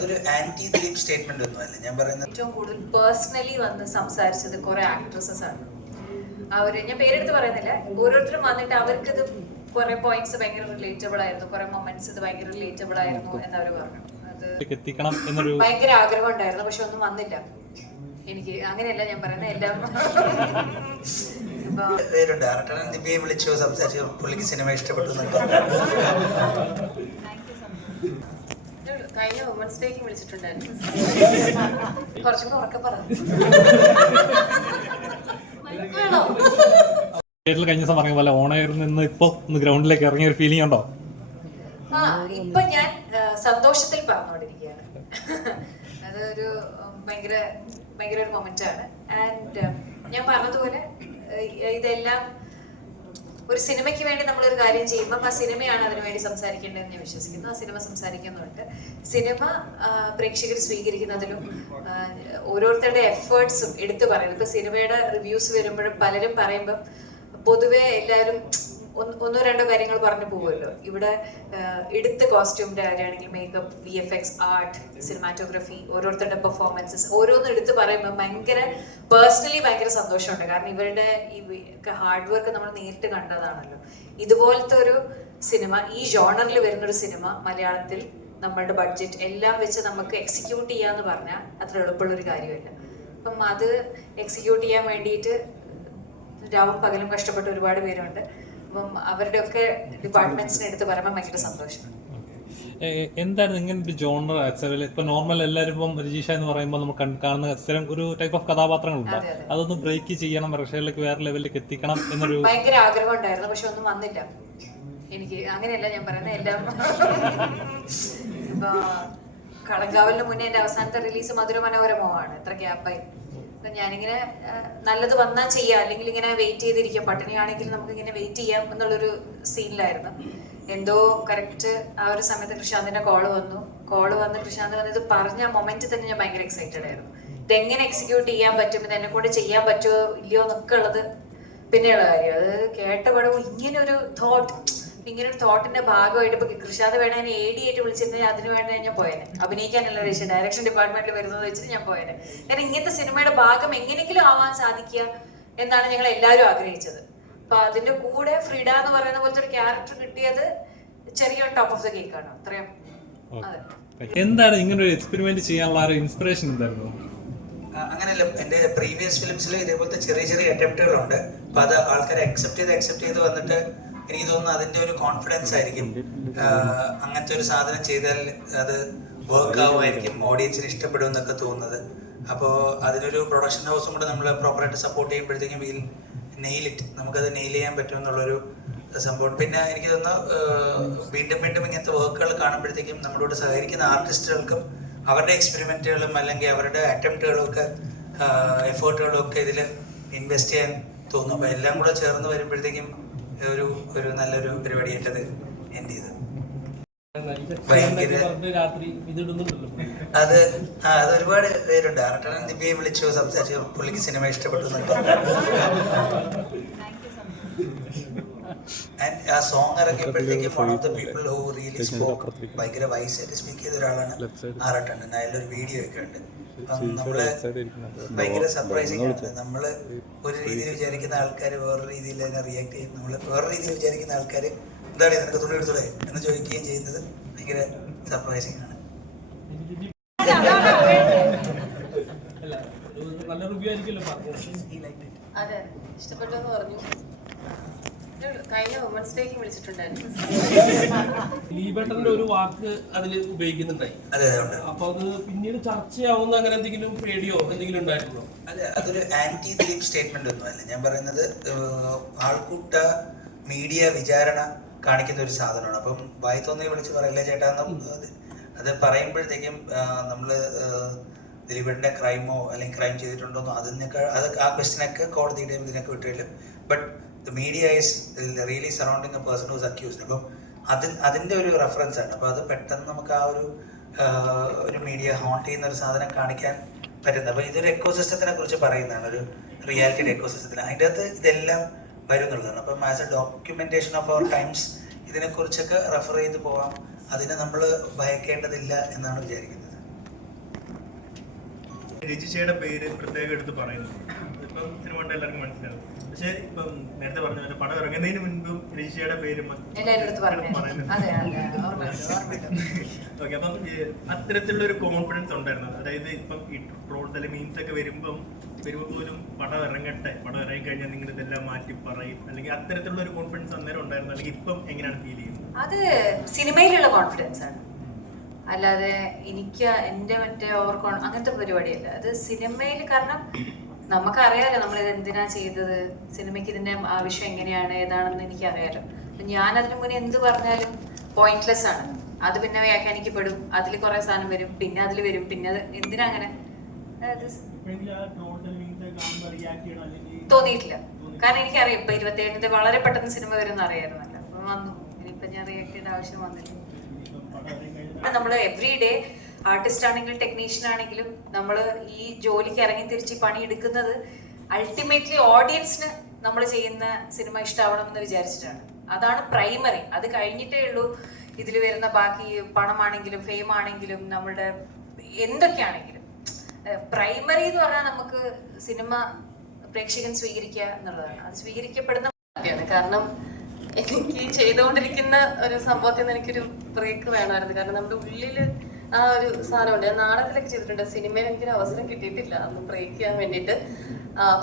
അതൊരു anti Dileep statement ഒന്നുമല്ല ഞാൻ പറയുന്നത്. ഏറ്റവും കൂടുതൽ പേഴ്സണലി വന്ന് സംസാരിച്ചത് കുറെ ആക്ട്രസസ് ആണ്. ഞാൻ പേരെടുത്ത് പറയുന്നില്ല, ഓരോരുത്തരും വന്നിട്ട് അവർക്കിത് കുറെ പോയിന്റ്സ് ഭയങ്കര റിലേറ്റബിൾ ആയിരുന്നു, കുറെ മൊമെന്റ്സ് ഇത് ഭയങ്കര റിലേറ്റബിൾ ആയിരുന്നു എന്നവർ പറഞ്ഞു. അത് ഭയങ്കര ആഗ്രഹം ഉണ്ടായിരുന്നു, പക്ഷെ ഒന്നും വന്നില്ല. എനിക്ക് അങ്ങനെയല്ല ഞാൻ പറയുന്നത്, എല്ലാം പേരുണ്ട് ആർട്ടണൻ ദിവ്യയെ വിളിച്ചോ സംസാരിച്ചോ, പുള്ളിക്ക് സിനിമ ഇഷ്ടപ്പെട്ടു. കഴിഞ്ഞ വുമൻസ് ഡേക്ക് വിളിച്ചിട്ടുണ്ടായിരുന്നു. കുറച്ചുകൂടെ ഉറക്കെ പറഞ്ഞു. കഴിഞ്ഞ ദിവസം പറഞ്ഞ പോലെ ഓണായിരുന്നു നിന്ന് ഇപ്പൊ ഗ്രൗണ്ടിലേക്ക് ഇറങ്ങിയ ഒരു ഫീലിംഗ് ഉണ്ടോ? ഇപ്പൊ ഞാൻ സന്തോഷത്തിൽ പറഞ്ഞുകൊണ്ടിരിക്കുകയാണ്. അതൊരു ഭയങ്കര ഭയങ്കര ഒരു മൊമെന്റ് ആണ്. ആൻഡ് ഞാൻ പറഞ്ഞതുപോലെ ഇതെല്ലാം ഒരു സിനിമയ്ക്ക് വേണ്ടി നമ്മളൊരു കാര്യം ചെയ്യുമ്പം ആ സിനിമയാണ് അതിനു വേണ്ടി സംസാരിക്കേണ്ടതെന്ന് ഞാൻ വിശ്വസിക്കുന്നു. ആ സിനിമ സംസാരിക്കുന്നുണ്ട്. സിനിമ പ്രേക്ഷകർ സ്വീകരിക്കുന്നതിലും ഓരോരുത്തരുടെ എഫേർട്സും എടുത്തു പറയുന്നത്. ഇപ്പൊ സിനിമയുടെ റിവ്യൂസ് വരുമ്പോഴും പലരും പറയുമ്പം പൊതുവെ എല്ലാവരും ഒന്നോ രണ്ടോ കാര്യങ്ങൾ പറഞ്ഞു പോകുമല്ലോ. ഇവിടെ എടുത്ത് കോസ്റ്റ്യൂമിന്റെ കാര്യമാണെങ്കിൽ മേക്കപ്പ്, VFX, ആർട്ട്, സിനിമാറ്റോഗ്രഫി, ഓരോരുത്തരുടെ പെർഫോമൻസസ് ഓരോന്നും എടുത്ത് പറയുമ്പോൾ ഭയങ്കര പേഴ്സണലി ഭയങ്കര സന്തോഷമുണ്ട്. കാരണം ഇവരുടെ ഈ ഹാർഡ് വർക്ക് നമ്മൾ നേരിട്ട് കണ്ടതാണല്ലോ. ഇതുപോലത്തെ ഒരു സിനിമ, ഈ ജോണറിൽ വരുന്നൊരു സിനിമ മലയാളത്തിൽ നമ്മളുടെ ബഡ്ജറ്റ് എല്ലാം വെച്ച് നമുക്ക് എക്സിക്യൂട്ട് ചെയ്യാന്ന് പറഞ്ഞാൽ അത്ര എളുപ്പമുള്ളൊരു കാര്യമല്ല. അപ്പം അത് എക്സിക്യൂട്ട് ചെയ്യാൻ വേണ്ടിയിട്ട് രാവും പകലും കഷ്ടപ്പെട്ട ഒരുപാട് പേരുണ്ട്. അപ്പം അവരുടെയൊക്കെ ഡിപ്പാർട്ട്മെന്റ്സിനെ എടുത്ത് പറയുമ്പോൾ ഭയങ്കര സന്തോഷം. എന്തായിരുന്നു ഇങ്ങനെ ഒരു ജോണർ? ഇപ്പൊ നോർമൽ എല്ലാവരും ഇപ്പം രജീഷ എന്ന് പറയുമ്പോൾ നമ്മൾ കാണുന്ന സ്ഥിരം ഒരു ടൈപ്പ് ഓഫ് കഥാപാത്രങ്ങളുണ്ട്. അതൊന്ന് ബ്രേക്ക് ചെയ്യണം, പ്രേക്ഷകരിലേക്ക് വേറെ ലെവലിലേക്ക് എത്തിക്കണം എന്നൊരു ഭയങ്കര ആഗ്രഹം ഉണ്ടായിരുന്നു, പക്ഷെ ഒന്നും വന്നില്ല. എനിക്ക് അങ്ങനെയല്ല ഞാൻ പറയുന്നത്, എല്ലാം ഇപ്പൊ കളങ്കാവലിന് മുന്നേ എന്റെ അവസാനത്തെ റിലീസ് മധുര മനോരമമാണ്. എത്ര ഗ്യാപ്പായി. അപ്പൊ ഞാനിങ്ങനെ നല്ലത് വന്നാൽ ചെയ്യാം, അല്ലെങ്കിൽ ഇങ്ങനെ വെയിറ്റ് ചെയ്തിരിക്കാം, പട്ടിണിയാണെങ്കിൽ നമുക്ക് ഇങ്ങനെ വെയിറ്റ് ചെയ്യാം എന്നുള്ളൊരു സീനിലായിരുന്നു. എന്തോ കറക്റ്റ് ആ ഒരു സമയത്ത് കൃഷാന്തിന്റെ കോള് വന്ന് കൃഷാന്ത് വന്ന് ഇത് പറഞ്ഞ മൊമെന്റ് തന്നെ ഞാൻ ഭയങ്കര എക്സൈറ്റഡ് ആയിരുന്നു. ഇതെങ്ങനെ എക്സിക്യൂട്ട് ചെയ്യാൻ പറ്റും, ഇത് എന്നെ കൊണ്ട് ചെയ്യാൻ പറ്റുമോ ഇല്ലയോ എന്നൊക്കെ ഉള്ളത് പിന്നെയുള്ള കാര്യം. അത് കേട്ടപാടും ഇങ്ങനൊരു തോട്ടിന്റെ ഭാഗമായിട്ട് ഇപ്പൊ കൃഷാന്ത് വേണേ എന്നെ AD ആയിട്ട് വിളിച്ചിരുന്നെങ്കിൽ അതിന് വേണ്ടി ഞാൻ പോയേനെ. അഭിനയിക്കാനല്ല രക്ഷ, ഡയറക്ഷൻ ഡിപ്പാർട്ട്മെന്റിൽ വരുന്നത് വെച്ചിട്ട് ഞാൻ പോയേനെ. കാരണം ഇങ്ങനത്തെ സിനിമയുടെ ഭാഗം എങ്ങനെയെങ്കിലും ആവാൻ സാധിക്കുക എന്നാണ് ഞങ്ങൾ എല്ലാവരും ആഗ്രഹിച്ചത്. അപ്പൊ അതിന്റെ കൂടെ ഫ്രീഡ എന്ന് പറയുന്ന പോലത്തെ ഒരു ക്യാരക്ടർ കിട്ടിയത് ചെറിയ ടോപ്പ് ഓഫ് ദ കേക്ക് ആണ്. അത്രയും. എന്താണ് ഇങ്ങനെ ഒരു എക്സ്പെരിമെന്റ് ചെയ്യാനുള്ള ഒരു ഇൻസ്പിറേഷൻ എന്തായിരുന്നു? അങ്ങനെയല്ല, എൻ്റെ പ്രീവിയസ് ഫിലിംസിൽ ഇതേപോലത്തെ ചെറിയ ചെറിയ അറ്റംപ്റ്റുകളുണ്ട്. അപ്പൊ അത് ആൾക്കാരെ അക്സെപ്റ്റ് ചെയ്ത് വന്നിട്ട് എനിക്ക് തോന്നുന്നു അതിൻ്റെ ഒരു കോൺഫിഡൻസ് ആയിരിക്കും. അങ്ങനത്തെ ഒരു സാധനം ചെയ്താൽ അത് വർക്ക് ആവുമായിരിക്കും, ഓഡിയൻസിന് ഇഷ്ടപ്പെടും എന്നൊക്കെ തോന്നുന്നത്. അപ്പോൾ അതിനൊരു പ്രൊഡക്ഷൻ ഹൗസും കൂടെ നമ്മൾ പ്രോപ്പറായിട്ട് സപ്പോർട്ട് ചെയ്യുമ്പോഴത്തേക്കും നമുക്കത് നെയിൽ ചെയ്യാൻ പറ്റുമെന്നുള്ളൊരു സംഭവം. പിന്നെ എനിക്ക് തോന്നുന്നു വീണ്ടും ഇങ്ങനത്തെ വർക്കുകൾ കാണുമ്പോഴത്തേക്കും നമ്മളോട് സഹകരിക്കുന്ന ആർട്ടിസ്റ്റുകൾക്കും അവരുടെ എക്സ്പെരിമെൻറ്റുകളും അല്ലെങ്കിൽ അവരുടെ അറ്റംപ്റ്റുകളും ഒക്കെ എഫേർട്ടുകളും ഒക്കെ ഇതിൽ ഇൻവെസ്റ്റ് ചെയ്യാൻ തോന്നും. അപ്പോൾ എല്ലാം കൂടെ ചേർന്ന് വരുമ്പോഴത്തേക്കും ഒരു നല്ലൊരു പരിപാടിയായിട്ടത് എൻഡ് ചെയ്തു. ഭയങ്കര അത് ഒരുപാട് പേരുണ്ട് ആർട്ടണൻ ദിവ്യയെ വിളിച്ചോ സംസാരിച്ചോ, പുള്ളിക്ക് സിനിമ ഇഷ്ടപ്പെട്ടു. ആൻഡ് ആ സോങ് ഇറങ്ങിയപ്പോഴത്തേക്കും one of the people who really spoke, ഭയങ്കര വൈസായിട്ട് സ്പീക്ക് ചെയ്ത ഒരാളാണ് ആർട്ടണൻ. അതിലൊരു വീഡിയോ ഒക്കെ ഉണ്ട്. അപ്പം നമ്മള് ഭയങ്കര സർപ്രൈസിങ് ആണ്. നമ്മള് ഒരു രീതിയിൽ വിചാരിക്കുന്ന ആൾക്കാർ വേറൊരു രീതിയിൽ അതിനെ റിയാക്ട് ചെയ്യും. നമ്മള് വേറെ രീതിയിൽ വിചാരിക്കുന്ന ആൾക്കാർ എന്താണ് നിനക്ക് തുണി എടുത്തൂടെ എന്ന് ചോദിക്കുകയും ചെയ്യുന്നത് ഭയങ്കര സർപ്രൈസിങ് ആണ്. അതെ, ഇഷ്ടപ്പെട്ടു എന്ന് പറഞ്ഞു. കഴിഞ്ഞ വുമൻസ് ഡേക്ക് വിളിച്ചിട്ടുണ്ടായിരുന്നു. ലീബേട്ടന്റെ ഒരു വാക്ക് അതിൽ ഉപയോഗിക്കുന്നുണ്ടായി. അപ്പൊ അത് പിന്നീട് ചർച്ചയാവുന്ന അങ്ങനെ എന്തെങ്കിലും പേടിയോ എന്തെങ്കിലും ഉണ്ടായിരുന്നോ? അതെ, അതൊരു ആന്റി ദിലീപ് സ്റ്റേറ്റ്മെന്റ് ഒന്നുമല്ല ഞാൻ പറയുന്നത്. ആൾക്കൂട്ട മീഡിയ വിചാരണ കാണിക്കുന്ന ഒരു സാധനമാണ്. അപ്പം വായി തോന്നി വിളിച്ച് പറയില്ല ചേട്ടാന്നും അത് പറയുമ്പോഴത്തേക്കും നമ്മള് ദിലീപേട്ടന്റെ ക്രൈമോ അല്ലെങ്കിൽ ക്രൈം ചെയ്തിട്ടുണ്ടോന്നോ ആ ക്വസ്റ്റ്യനൊക്കെ കോടതിയുടെയും ഇതിനൊക്കെ വിട്ടില്ല. But the media is really surrounding a person who is accused. അപ്പം അതിൻ്റെ ഒരു റെഫറൻസ് ആണ്. അപ്പോൾ അത് പെട്ടെന്ന് നമുക്ക് ആ ഒരു മീഡിയ ഹോണ്ട് ചെയ്യുന്ന ഒരു സാധനം കാണിക്കാൻ പറ്റുന്നത്. അപ്പോൾ ഇതൊരു എക്കോസിസ്റ്റത്തിനെ കുറിച്ച് പറയുന്നതാണ്, ഒരു റിയാലിറ്റിയുടെ എക്കോസിസ്റ്റത്തിന്. അതിൻ്റെ അകത്ത് ഇതെല്ലാം വരുന്നുള്ളതാണ്. അപ്പം as a documentation of our times ഇതിനെക്കുറിച്ചൊക്കെ റെഫർ ചെയ്ത് പോവാം. അതിനെ നമ്മൾ ഭയക്കേണ്ടതില്ല എന്നാണ് വിചാരിക്കുന്നത്. രജിഷയുടെ പേര് പ്രത്യേകം എടുത്ത് പറയുന്നു. ഇപ്പം സിനിമ കണ്ട എല്ലാവർക്കും മനസ്സിലാവും. പക്ഷെ ഇപ്പം നേരത്തെ പറഞ്ഞ പോലെ പടം ഇറങ്ങുന്നതിന് മുൻപും രജിഷയുടെ പേര് ഓക്കെ. അപ്പം അത്തരത്തിലുള്ള ഒരു കോൺഫിഡൻസ് ഉണ്ടായിരുന്നു. അതായത് ഇപ്പം ഈ ട്രോൾസ് അല്ലെങ്കിൽ മീൻസ് ഒക്കെ വരുമ്പോൾ പോലും പടം ഇറങ്ങട്ടെ, പടം ഇറങ്ങി കഴിഞ്ഞാൽ നിങ്ങൾ ഇതെല്ലാം മാറ്റി പറയും, അല്ലെങ്കിൽ അത്തരത്തിലുള്ള ഒരു കോൺഫിഡൻസ് അന്നേരം ഉണ്ടായിരുന്നു. അല്ലെങ്കിൽ ഇപ്പം എങ്ങനെയാണ് ഫീൽ ചെയ്യുന്നത്? അത് സിനിമയിലുള്ള കോൺഫിഡൻസ് ആണ്, അല്ലാതെ എനിക്ക് എൻ്റെ മറ്റേ അങ്ങനത്തെ പരിപാടിയല്ല. അത് സിനിമയിൽ, കാരണം നമുക്കറിയാലോ നമ്മളിത് എന്തിനാ ചെയ്തത്, സിനിമയ്ക്ക് ഇതിൻ്റെ ആവശ്യം എങ്ങനെയാണ് ഏതാണെന്ന് എനിക്കറിയാലോ. ഞാൻ അതിനു മുന്നേ എന്ത് പറഞ്ഞാലും പോയിന്റ്ലെസ് ആണ്. അത് പിന്നെ വ്യാഖ്യാനിക്കപ്പെടും, അതിൽ കുറെ സാധനം വരും, പിന്നെ അതിൽ വരും, പിന്നെ അത് എന്തിനാ അങ്ങനെ തോന്നിയിട്ടില്ല. കാരണം എനിക്കറിയാം ഇപ്പൊ 27-ന്റെ വളരെ പെട്ടെന്ന് സിനിമ വരുമെന്ന് അറിയാമായിരുന്നല്ലോ. അപ്പൊ വന്നു, ഇനിയിപ്പൊ ഞാൻ റിയാക്ട് ചെയ്യേണ്ട ആവശ്യം വന്നില്ല. നമ്മൾ എവറി ഡേ ആർട്ടിസ്റ്റ് ആണെങ്കിലും ടെക്നീഷ്യൻ ആണെങ്കിലും നമ്മൾ ഈ ജോലിക്ക് ഇറങ്ങി തിരിച്ച് പണി എടുക്കുന്നത് അൾട്ടിമേറ്റ്ലി ഓഡിയൻസിന് നമ്മൾ ചെയ്യുന്ന സിനിമ ഇഷ്ടമാവണം എന്ന് വിചാരിച്ചിട്ടാണ്. അതാണ് പ്രൈമറി. അത് കഴിഞ്ഞിട്ടേ ഉള്ളൂ ഇതിൽ വരുന്ന ബാക്കി പണമാണെങ്കിലും ഫെയിം ആണെങ്കിലും നമ്മളുടെ എന്തൊക്കെയാണെങ്കിലും. പ്രൈമറി എന്ന് പറഞ്ഞാൽ നമുക്ക് സിനിമ പ്രേക്ഷകൻ സ്വീകരിക്കുക എന്നുള്ളതാണ്. അത് സ്വീകരിക്കപ്പെടുന്ന കാരണം എനിക്ക് ചെയ്തുകൊണ്ടിരിക്കുന്ന ഒരു സംഭവത്തിൽ നിന്ന് എനിക്കൊരു ബ്രേക്ക് വേണമായിരുന്നു. കാരണം നമ്മുടെ ഉള്ളില് ആ ഒരു സാധനമുണ്ട്. ഞാൻ നാടകത്തിലൊക്കെ ചെയ്തിട്ടുണ്ട്, സിനിമയിൽ എനിക്കൊരു അവസരം കിട്ടിയിട്ടില്ല അന്ന് ബ്രേക്ക് ചെയ്യാൻ വേണ്ടിയിട്ട്.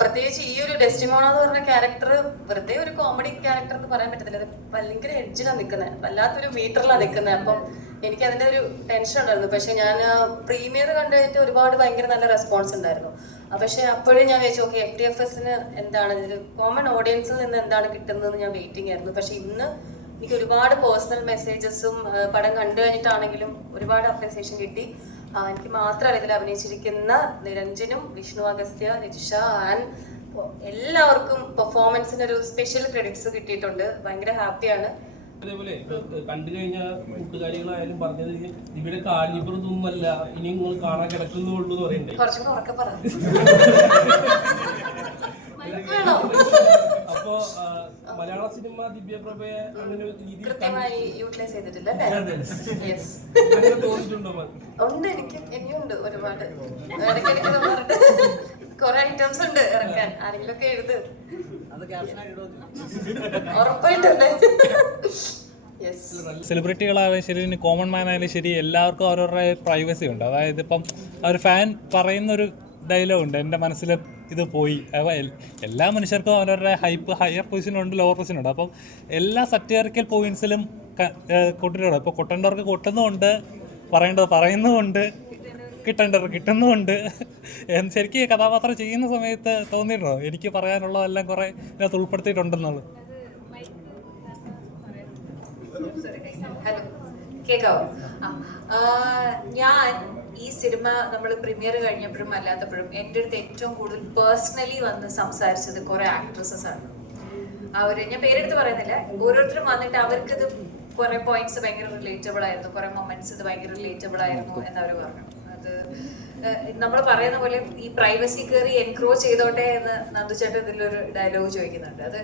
പ്രത്യേകിച്ച് ഈ ഒരു ഡെസ്റ്റിമോണ എന്ന് പറഞ്ഞ ക്യാരക്ടർ വെറുതെ ഒരു കോമഡി ക്യാരക്ടർ എന്ന് പറയാൻ പറ്റത്തില്ല. അത് ഭയങ്കര എഡ്ജിലാണ് നിൽക്കുന്നത്, വല്ലാത്തൊരു മീറ്ററിലാണ് നിൽക്കുന്നത്. അപ്പം എനിക്ക് അതിൻ്റെ ഒരു ടെൻഷൻ ഉണ്ടായിരുന്നു. പക്ഷെ ഞാൻ പ്രീമിയർ കണ്ടിട്ട് ഒരുപാട് ഭയങ്കര നല്ല റെസ്പോൺസ് ഉണ്ടായിരുന്നു. പക്ഷെ അപ്പോഴും ഞാൻ വെച്ചു ഓക്കെ FDFSന് എന്താണ് ഒരു കോമൺ ഓഡിയൻസിൽ നിന്ന് എന്താണ് കിട്ടുന്നതെന്ന് ഞാൻ വെയിറ്റിംഗ് ആയിരുന്നു. പക്ഷെ ഇന്ന് എനിക്ക് ഒരുപാട് പേഴ്സണൽ മെസ്സേജസും പടം കണ്ടു കഴിഞ്ഞിട്ടാണെങ്കിലും ഒരുപാട് അപ്രിസിയേഷൻ കിട്ടി. എനിക്ക് മാത്രമല്ല ഇതിൽ അഭിനയിച്ചിരിക്കുന്ന നിരഞ്ജനും വിഷ്ണു അഗസ്ത്യ, രജിഷ ആൻഡ് എല്ലാവർക്കും പെർഫോമൻസിന് ഒരു സ്പെഷ്യൽ ക്രെഡിറ്റ്സ് കിട്ടിയിട്ടുണ്ട്. ഭയങ്കര ഹാപ്പിയാണ്. അതേപോലെ കണ്ടു കഴിഞ്ഞ കൂട്ടുകാരികളായാലും പറഞ്ഞത് ഇവിടെ കാലിബർ ഇതൊന്നുമല്ല, ഇനി നിങ്ങൾ കാണാൻ കിടക്കുന്നുള്ളൂ എന്ന് പറയണ്ടേ. കുറച്ചും ഉറക്കെ പറ. അപ്പൊ മലയാള സിനിമ ദിവ്യപ്രഭയെ അങ്ങനെ ഒരു രീതിയിൽ കൃത്യമായി യൂട്ടിലൈസ് ചെയ്തിട്ടില്ല അല്ലേ? അങ്ങനെ തോന്നിയിട്ടുണ്ടോ? ഉണ്ട്, എനിക്ക് ഇനിയുണ്ട് ഒരുപാട്. ഇടയ്ക്കിടയ്ക്ക് തോന്നാറുണ്ട്. കുറെ ഐറ്റംസ് ഉണ്ട് ഇറക്കാൻ. ആരെങ്കിലും ഒക്കെ എഴുത്, ഉറപ്പായിട്ടുണ്ട്. സെലിബ്രിറ്റികളായാലും ശരി, കോമൺ മാൻ ആയാലും ശരി, എല്ലാവർക്കും അവരവരുടെ പ്രൈവസി ഉണ്ട്. അതായത് ഇപ്പം ഒരു ഫാൻ പറയുന്നൊരു ഡയലോഗ് ഉണ്ട്, എൻ്റെ മനസ്സിൽ ഇത് പോയി. അപ്പോൾ എല്ലാ മനുഷ്യർക്കും അവരവരുടെ ഹയർ പൊസിഷനുണ്ട്, ലോവർ പൊസിഷനുണ്ട്. അപ്പം എല്ലാ സറ്ററിക്കൽ പോയിന്റ്സിലും കൊട്ടിട്ടുണ്ട്. ഇപ്പോൾ കൊട്ടേണ്ടവർക്ക് കൊട്ടുന്നുമുണ്ട്, പറയേണ്ടത് പറയുന്നുമുണ്ട്, കിട്ടേണ്ടവർക്ക് കിട്ടുന്നുമുണ്ട്. ശരിക്കും കഥാപാത്രം ചെയ്യുന്ന സമയത്ത് തോന്നിയിട്ടുണ്ടോ എനിക്ക് പറയാനുള്ളതെല്ലാം കുറേ ഇതിനകത്ത് ഉൾപ്പെടുത്തിയിട്ടുണ്ടെന്നുള്ളത്? ഹലോ, കേക്കാവോ? ഞാൻ ഈ സിനിമ നമ്മൾ പ്രീമിയർ കഴിഞ്ഞപ്പോഴും അല്ലാത്തപ്പോഴും എൻ്റെ അടുത്ത് ഏറ്റവും കൂടുതൽ പേഴ്സണലി വന്ന് സംസാരിച്ചത് കുറെ ആക്ട്രസസ് ആണ്. ഞാൻ പേരെടുത്ത് പറയുന്നില്ല, ഓരോരുത്തരും വന്നിട്ട് അവർക്കിത് കുറെ പോയിന്റ്സ് ഭയങ്കര റിലേറ്റബിൾ ആയിരുന്നു, കുറെ മൊമെന്റ്സ് ഇത് ഭയങ്കര റിലേറ്റബിൾ ആയിരുന്നു എന്നവർ പറഞ്ഞു. അത് നമ്മൾ പറയുന്ന പോലെ ഈ പ്രൈവസി കയറി എൻക്രോച്ച് ചെയ്തോട്ടെ എന്ന് നന്ദുചേട്ടൻ ഇതിലൊരു ഡയലോഗ് ചോദിക്കുന്നുണ്ട്. അത്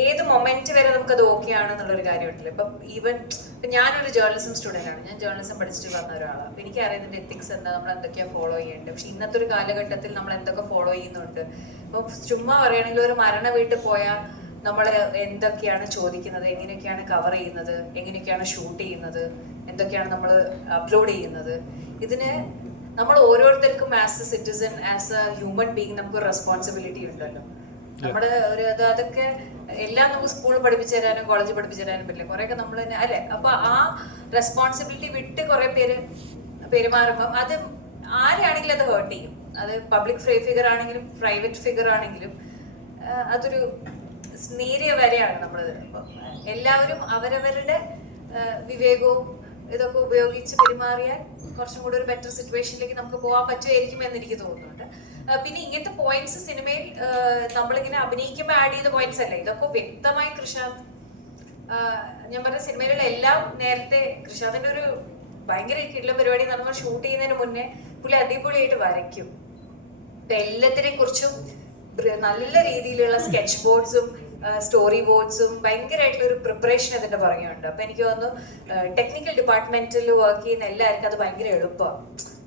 ഏത് മൊമെന്റ് വരെ നമുക്കത് ഓക്കെ ആണെന്നുള്ളൊരു കാര്യമുണ്ടല്ലോ. ഇപ്പം ഈവൻ ഞാനൊരു ജേർണലിസം സ്റ്റുഡൻ്റ് ആണ്, ഞാൻ ജേർണലിസം പഠിച്ചിട്ട് വന്ന ഒരാളാണ്. അപ്പം എനിക്കറിയാം എത്തിക്സ് എന്താ, നമ്മൾ എന്തൊക്കെയാണ് ഫോളോ ചെയ്യേണ്ടത്. പക്ഷെ ഇന്നത്തെ ഒരു കാലഘട്ടത്തിൽ നമ്മൾ എന്തൊക്കെ ഫോളോ ചെയ്യുന്നുണ്ട്. ഇപ്പം ചുമ്മാ പറയുകയാണെങ്കിൽ ഒരു മരണ വീട്ടിൽ പോയാൽ നമ്മൾ എന്തൊക്കെയാണ് ചോദിക്കുന്നത്, എങ്ങനെയൊക്കെയാണ് കവർ ചെയ്യുന്നത്, എങ്ങനെയൊക്കെയാണ് ഷൂട്ട് ചെയ്യുന്നത്, എന്തൊക്കെയാണ് നമ്മൾ അപ്ലോഡ് ചെയ്യുന്നത്. ഇതിന് നമ്മൾ ഓരോരുത്തർക്കും as A citizen, as A human being നമുക്കൊരു റെസ്പോൺസിബിലിറ്റി ഉണ്ടല്ലോ. നമ്മുടെ ഒരു അതൊക്കെ എല്ലാം നമുക്ക് സ്കൂളിൽ പഠിപ്പിച്ചു തരാനും കോളേജിൽ പഠിപ്പിച്ചു തരാനും പറ്റില്ല, കുറെയൊക്കെ നമ്മൾ തന്നെ അല്ലെ. അപ്പൊ ആ റെസ്പോൺസിബിലിറ്റി വിട്ട് കുറെ പേര് പെരുമാറുമ്പം അത് ആരെയാണെങ്കിലും അത് ഹേർട്ട് ചെയ്യും. അത് പബ്ലിക് ഫിഗർ ആണെങ്കിലും പ്രൈവറ്റ് ഫിഗർ ആണെങ്കിലും അതൊരു നേരിയ വരെയാണ് നമ്മളത്. എല്ലാവരും അവരവരുടെ വിവേകവും ഇതൊക്കെ ഉപയോഗിച്ച് പെരുമാറിയാൽ കുറച്ചും കൂടി ഒരു ബെറ്റർ സിറ്റുവേഷനിലേക്ക് നമുക്ക് പോകാൻ പറ്റുമായിരിക്കും എന്ന് എനിക്ക് തോന്നുന്നുണ്ട്. പിന്നെ ഇങ്ങനത്തെ പോയിന്റ്സ് സിനിമയിൽ നമ്മളിങ്ങനെ അഭിനയിക്കുമ്പോൾ ആഡ് ചെയ്ത പോയിന്റ്സ് അല്ലേ, ഇതൊക്കെ വ്യക്തമായി കൃഷാന്ത്, ഞാൻ പറഞ്ഞ സിനിമയിലുള്ള എല്ലാം നേരത്തെ കൃഷാന്തിന്റെ ഒരു ഭയങ്കര കിടിലൻ പരിപാടി. നമ്മൾ ഷൂട്ട് ചെയ്യുന്നതിന് മുന്നേ പുള്ളി അടിപൊളിയായിട്ട് വരയ്ക്കും. ഇപ്പൊ എല്ലാത്തിനെ കുറിച്ചും നല്ല രീതിയിലുള്ള സ്കെച്ച് ബോർഡ്സും സ്റ്റോറി ബോർഡ്സും ഭയങ്കരമായിട്ടുള്ള ഒരു പ്രിപ്പറേഷൻ അതിന്റെ പുറകെയുണ്ട്. അപ്പൊ എനിക്ക് തോന്നുന്നു ടെക്നിക്കൽ ഡിപ്പാർട്ട്മെന്റിൽ വർക്ക് ചെയ്യുന്ന എല്ലാവർക്കും അത് ഭയങ്കര എളുപ്പമാണ്.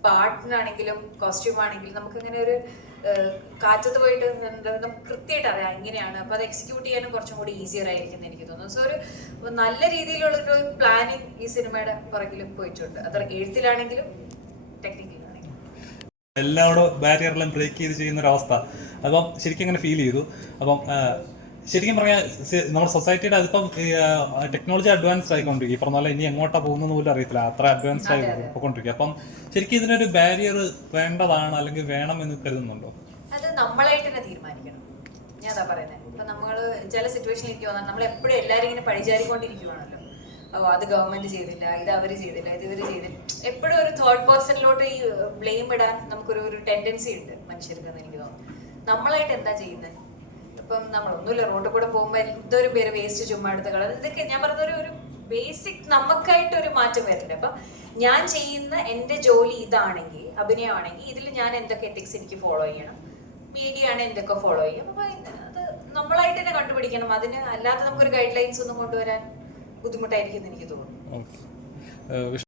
പാട്ടിനാണെങ്കിലും കോസ്റ്റ്യൂം ആണെങ്കിലും നമുക്കിങ്ങനെ ഒരു കാറ്റത്ത് പോയിട്ട് നമുക്ക് കൃത്യമായിട്ട് അറിയാം എങ്ങനെയാണ്. അപ്പൊ അത് എക്സിക്യൂട്ട് ചെയ്യാനും കുറച്ചും കൂടി ഈസിയർ ആയിരിക്കും എന്ന് എനിക്ക് തോന്നുന്നു. സോ ഒരു നല്ല രീതിയിലുള്ള ഒരു പ്ലാനിങ് ഈ സിനിമയുടെ പുറകിലും പോയിട്ടുണ്ട്. അത് എഴുത്തിലാണെങ്കിലും ടെക്നിക്കലാണെങ്കിലും. എല്ലാവരും ബാരിയറെല്ലാം ബ്രേക്ക് ചെയ്ത് ചെയ്യുന്ന ഒരു അവസ്ഥ. അപ്പം ശരിക്കും അങ്ങനെ ഫീൽ ചെയ്തു. അപ്പം ശരിക്കും പറഞ്ഞാൽ നമ്മുടെ സൊസൈറ്റിയുടെ അതിപ്പം ടെക്നോളജി അഡ്വാൻസ്ഡ് ആയിക്കൊണ്ടിരിക്കും. ഈ പറഞ്ഞ പോലെ ഇനി എങ്ങോട്ടാ പോകുന്നത് പോലും അറിയത്തില്ല, അത്ര അഡ്വാൻസ്ഡ് ആയി പോയിക്കൊണ്ടിരിക്കും. അപ്പം ശരിക്കും ഇതിനൊരു ബാരിയർ വേണ്ടതാണ് അല്ലെങ്കിൽ വേണം എന്ന് കരുതുന്നുണ്ടോ? അത് നമ്മളായിട്ട് തന്നെ തീരുമാനിക്കണം. ഞാൻ അതാ പറയുന്നത്. ഇപ്പൊ നമ്മള് ചില സിറ്റുവേഷനിൽ എനിക്ക് തോന്നാം നമ്മൾ എപ്പോഴും എല്ലാവരും ഇങ്ങനെ പഴിചാരിക്കൊണ്ടിരിക്കുവാണല്ലോ. അത് ഗവൺമെന്റ് ചെയ്തില്ല, ഇത് അവര് ചെയ്തില്ല, ഇത് ഇവര് ചെയ്തില്ല. എപ്പോഴും ഒരു തേർഡ് പേഴ്സണിലോട്ട് ഈ ബ്ലെയിം ഇടാൻ നമുക്കൊരു ടെൻഡൻസി ഉണ്ട് മനുഷ്യർക്ക് എന്ന് എനിക്ക് തോന്നുന്നു. നമ്മളായിട്ട് എന്താ ചെയ്യുന്നത്? ഇപ്പം നമ്മളൊന്നുമില്ല, റോഡിൽ കൂടെ പോകുമ്പോൾ എന്തൊരു പേര് വേസ്റ്റ് ചുമ്മാ എടുത്ത് കളത്, ഇതൊക്കെ ഞാൻ പറഞ്ഞൊരു ഒരു ബേസിക് നമുക്കായിട്ടൊരു മാറ്റം വരുന്നുണ്ട്. അപ്പം ഞാൻ ചെയ്യുന്ന എൻ്റെ ജോലി ഇതാണെങ്കിൽ, അഭിനയമാണെങ്കിൽ ഇതിൽ ഞാൻ എന്തൊക്കെ എത്തിക്സ് എനിക്ക് ഫോളോ ചെയ്യണം, മീഡിയ ആണ് എന്തൊക്കെ ഫോളോ ചെയ്യും. അപ്പം അത് നമ്മളായിട്ട് തന്നെ കണ്ടുപിടിക്കണം. അതിന് അല്ലാതെ നമുക്കൊരു ഗൈഡ് ലൈൻസ് ഒന്നും കൊണ്ടുവരാൻ ബുദ്ധിമുട്ടായിരിക്കും എന്ന് എനിക്ക് തോന്നുന്നു.